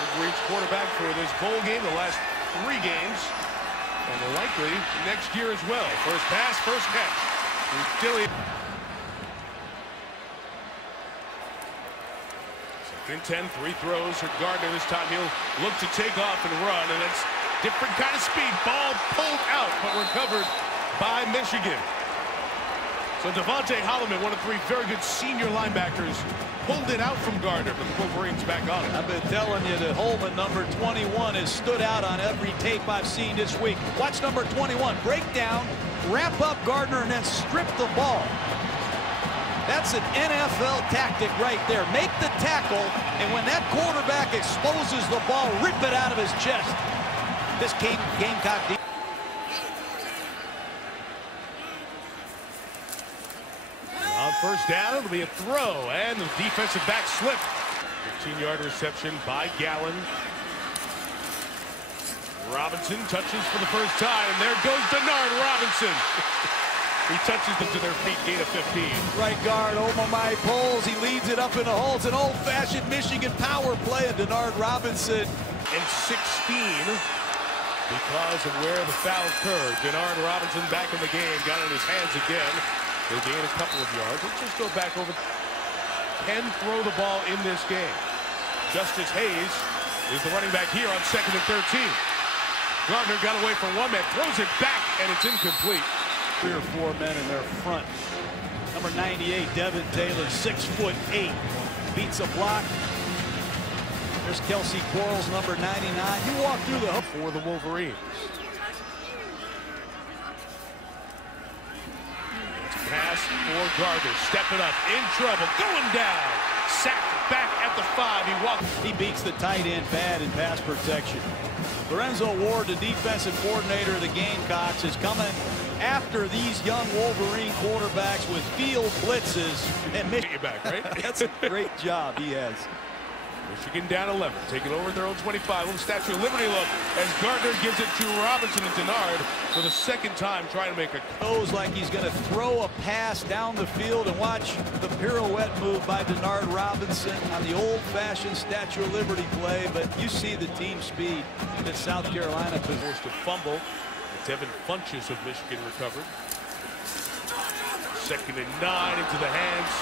Wolverines quarterback for this bowl game, the last 3 games, and likely next year as well. First pass, first catch. Here's Dilly. Second 10, 3 throws for Gardner. This time he'll look to take off and run, and it's different kind of speed. Ball pulled out, but recovered by Michigan. So DeVonte Holloman, one of 3 very good senior linebackers, pulled it out from Gardner, but the Wolverines back on it. I've been telling you that Holman, number 21, has stood out on every tape I've seen this week. Watch number 21 break down, wrap up Gardner, and then strip the ball. That's an NFL tactic right there. Make the tackle, and when that quarterback exposes the ball, rip it out of his chest. This Gamecock defense. On first down, it'll be a throw, and the defensive back slipped. 15-yard reception by Gallen. Robinson touches for the first time, and there goes Denard Robinson. He touches them to their feet, gain of 15. Right guard, Omamai pulls. He leads it up in the hole. It's an old-fashioned Michigan power play, and Denard Robinson. And 16, because of where the foul occurred. Denard Robinson back in the game, got in his hands again. They gain a couple of yards. Let's just go back over. Can throw the ball in this game. Justice Hayes is the running back here on 2nd and 13. Gardner got away from one man, throws it back, and it's incomplete. 3 or 4 men in their front. Number 98, Devin Taylor, 6'8", beats a block. There's Kelsey Quarles, number 99. You walk through the for the Wolverines. Pass for Gardner, stepping up, in trouble, going down. Sacked back at the 5. He walked. He beats the tight end bad in pass protection. Lorenzo Ward, the defensive coordinator of the Gamecocks, is coming after these young Wolverine quarterbacks with field blitzes. And Get you back, right? That's a great job he has. Michigan down 11, taking over their own 25. Little Statue of Liberty look as Gardner gives it to Robinson and Denard for the second time, trying to make a goes like he's going to throw a pass down the field, and watch the pirouette move by Denard Robinson on the old-fashioned Statue of Liberty play. But you see the team speed that South Carolina forced to fumble. Devin Funches of Michigan recovered. 2nd and 9 into the hands.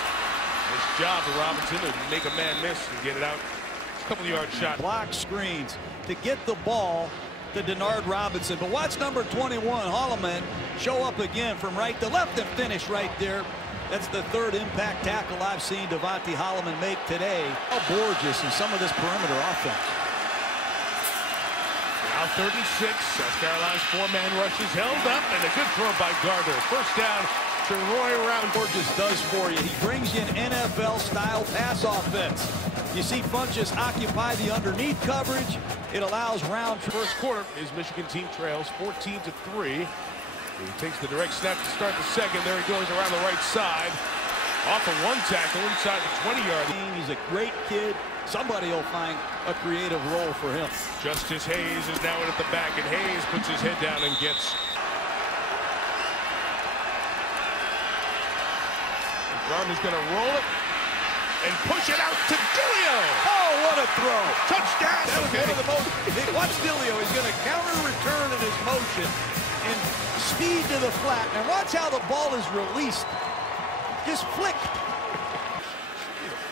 Nice job of Robinson to make a man miss and get it out. A couple of yard shot. Block screens to get the ball to Denard Robinson. But watch number 21, Holloman, show up again from right to left and finish right there. That's the 3rd impact tackle I've seen DeVonte Holloman make today. How gorgeous in some of this perimeter offense. Now 36, South Carolina's 4-man rush is held up, and a good throw by Gardner. First down to Roy Round. Gorgeous does for you. He brings you an NFL-style pass offense. You see Funches occupy the underneath coverage. It allows Round. First quarter, his Michigan team trails 14-3. He takes the direct snap to start the second. There he goes around the right side. Off of one tackle inside the 20-yard. He's a great kid. Somebody will find a creative role for him. Justice Hayes is now in at the back, and Hayes puts his head down and gets. Gardner's going to roll it and push it out to Dilio. Oh, what a throw. Touchdown. That was one of the most. Watch Dilio. He's going to counter return in his motion and speed to the flat. And watch how the ball is released. Just flick.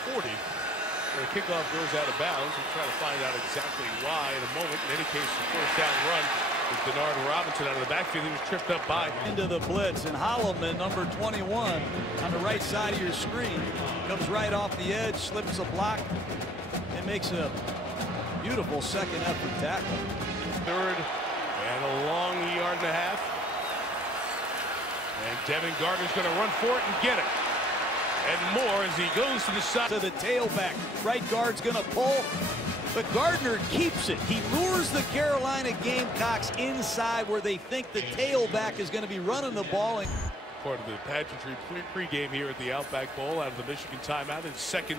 40. The kickoff goes out of bounds. We'll try to find out exactly why in a moment. In any case, the first down run with Denard Robinson out of the backfield. He was tripped up by. Into the blitz, and Holloman, number 21, on the right side of your screen, comes right off the edge, slips a block, and makes a beautiful second effort tackle. 3rd and a long 1.5 yards. And Devin Gardner's going to run for it and get it. And more as he goes to the side. To the tailback. Right guard's going to pull, but Gardner keeps it. He lures the Carolina Gamecocks inside where they think the tailback is going to be running the ball. Part of the pageantry pregame here at the Outback Bowl out of the Michigan timeout. In 2nd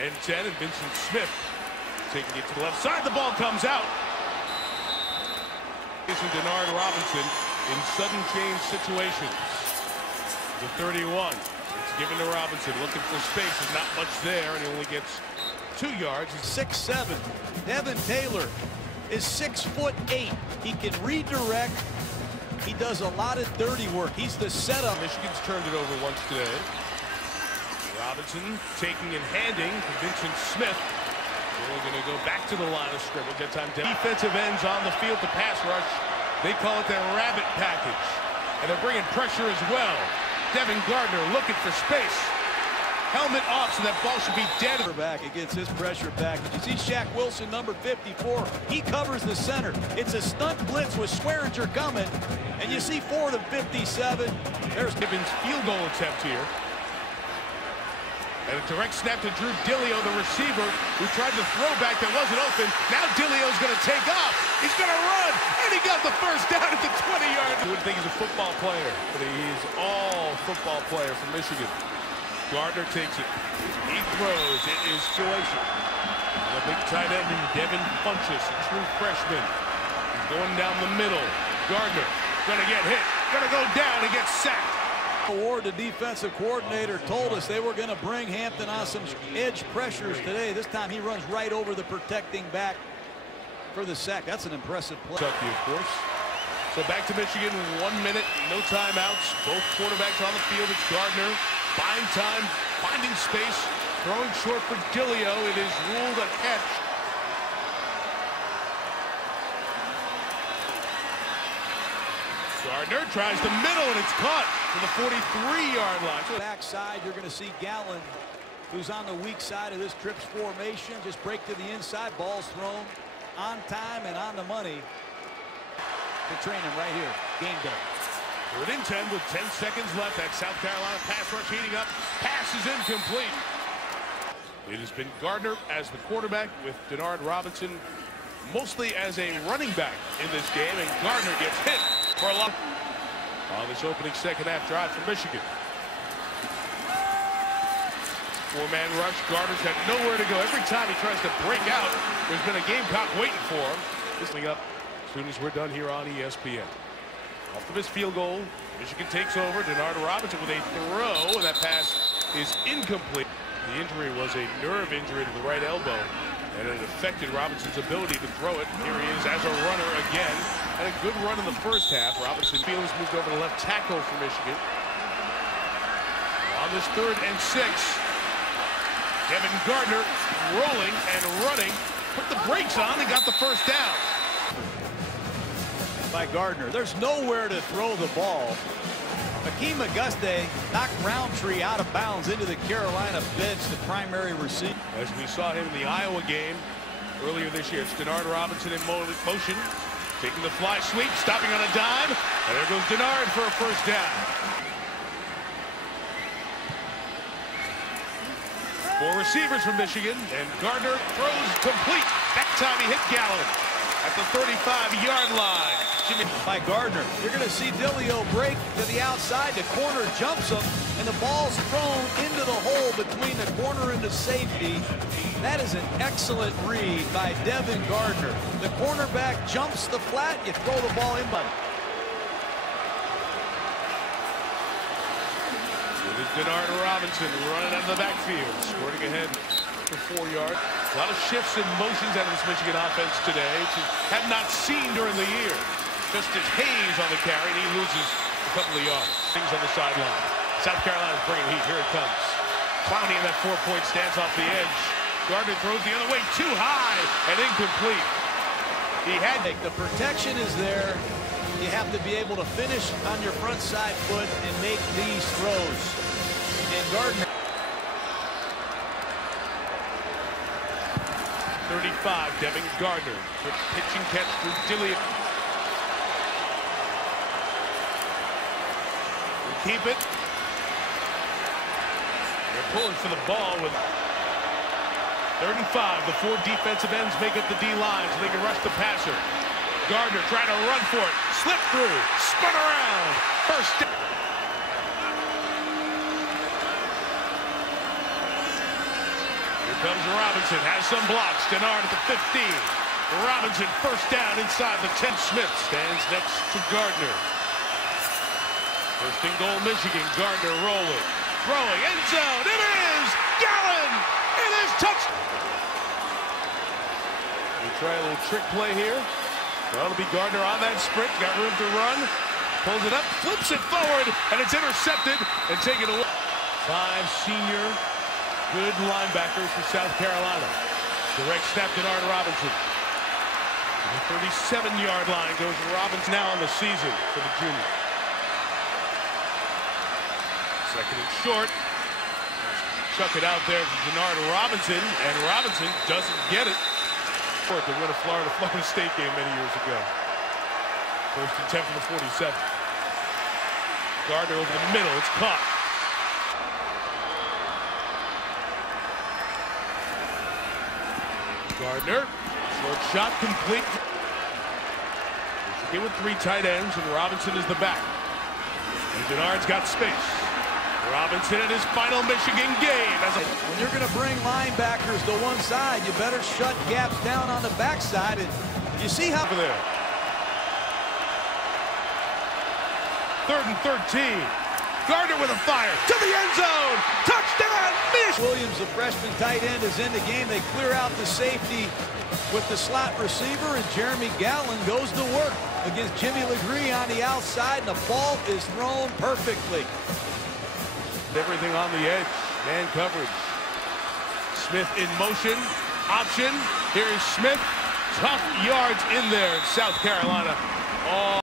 and 10, and Vincent Smith taking it to the left side. The ball comes out. Denard Robinson in sudden change situations. The 31. Given to Robinson, looking for space. There's not much there, and he only gets 2 yards. 6'7". Devin Taylor is 6'8". He can redirect. He does a lot of dirty work. He's the setup. Michigan's turned it over once today. Robinson taking and handing to Vincent Smith. We're going to go back to the line of scrimmage. That time defensive ends on the field to pass rush. They call it their rabbit package. And they're bringing pressure as well. Devin Gardner looking for space. Helmet off, so that ball should be dead. Back against his pressure package. You see Shaq Wilson, number 54. He covers the center. It's a stunt blitz with Swearinger coming. And you see Ford of 57. There's Gibbons' field goal attempt here. And a direct snap to Drew Dillio, the receiver, who tried to throw back that wasn't open. Now Dillio's going to take off. He's going to run, and he got the first down at the 20-yard. You would think he's a football player, but he's all football player from Michigan. Gardner takes it. He throws. It is situation. The big tight end, Devin Funchess, a true freshman. He's going down the middle. Gardner going to get hit. Going to go down and get sacked. Ward, the defensive coordinator, told us they were going to bring Hampton on some edge pressures today. This time he runs right over the protecting back for the sack. That's an impressive play. Kentucky, of course. So back to Michigan, 1 minute, no timeouts. Both quarterbacks on the field. It's Gardner buying time, finding space, throwing short for Dillio. It is ruled a catch. Gardner tries the middle, and it's caught to the 43-yard line. Backside, you're going to see Gallen, who's on the weak side of this trips formation. Just break to the inside. Ball's thrown on time and on the money to train him right here. Game day. 3rd and 10 with 10 seconds left. That South Carolina pass rush heating up. Pass is incomplete. It has been Gardner as the quarterback with Denard Robinson mostly as a running back in this game, and Gardner gets hit for a lot on this opening second half drive for Michigan. 4-man rush. Gardner's got nowhere to go. Every time he tries to break out, there's been a Gamecock waiting for him. This thing up as soon as we're done here on ESPN. Off of his field goal, Michigan takes over. Denard Robinson with a throw, and that pass is incomplete. The injury was a nerve injury to the right elbow, and it affected Robinson's ability to throw it. Here he is as a runner again. Had a good run in the first half. Robinson Fields moved over to left tackle for Michigan. On this 3rd and 6, Devin Gardner rolling and running, put the brakes on and got the first down. By Gardner. There's nowhere to throw the ball. Akeem Auguste knocked Roundtree out of bounds into the Carolina bench, the primary receiver. As we saw him in the Iowa game earlier this year, it's Denard Robinson in motion, taking the fly sweep, stopping on a dime, and there goes Denard for a first down. 4 receivers from Michigan, and Gardner throws complete. That time he hit Gallen at the 35-yard line. By Gardner. You're going to see Dillio break to the outside. The corner jumps him, and the ball's thrown into the hole between the corner and the safety. That is an excellent read by Devin Gardner. The cornerback jumps the flat. You throw the ball in by him. It is Denard Robinson running out of the backfield, squirting ahead for 4 yards. A lot of shifts and motions out of this Michigan offense today, which we have not seen during the year. Justice Hayes on the carry, and he loses a couple of yards. Things on the sideline. South Carolina's bringing heat. Here it comes. Clowney in that 4-point stance off the edge. Gardner throws the other way, too high and incomplete. He had the protection is there. You have to be able to finish on your front side foot and make these throws. And Gardner. 35, Devin Gardner. Quick pitch and catch through Dillio. Keep it. They're pulling for the ball with 3rd and 5. The 4 defensive ends make up the D-line so they can rush the passer. Gardner trying to run for it. Slip through. Spun around. First down. Here comes Robinson. Has some blocks. Denard at the 15. Robinson first down inside the 10. Smith stands next to Gardner. First and goal, Michigan. Gardner rolling, throwing, end zone. It is Gallen. It is touch. We try a little trick play here. That'll be Gardner on that sprint. Got room to run. Pulls it up, flips it forward, and it's intercepted and taken away. 5 senior good linebackers for South Carolina. Direct snap to Denard Robinson. To the 37-yard line goes Robinson now on the season for the junior. Second and short. Chuck it out there to Denard Robinson, and Robinson doesn't get it. To win a Florida State game many years ago. First and 10 from the 47. Gardner over the middle. It's caught. Gardner. Short shot complete. Michigan with 3 tight ends, and Robinson is the back. And Denard's got space. Robinson in his final Michigan game. When you're going to bring linebackers to one side, you better shut gaps down on the backside. And you see how there. 3rd and 13. Gardner with a fire to the end zone. Touchdown, Michigan. Williams, the freshman tight end, is in the game. They clear out the safety with the slot receiver, and Jeremy Gallen goes to work against Jimmy Legree on the outside, and the ball is thrown perfectly. Everything on the edge. Man coverage. Smith in motion. Option. Here is Smith. Tough yards in there in South Carolina. All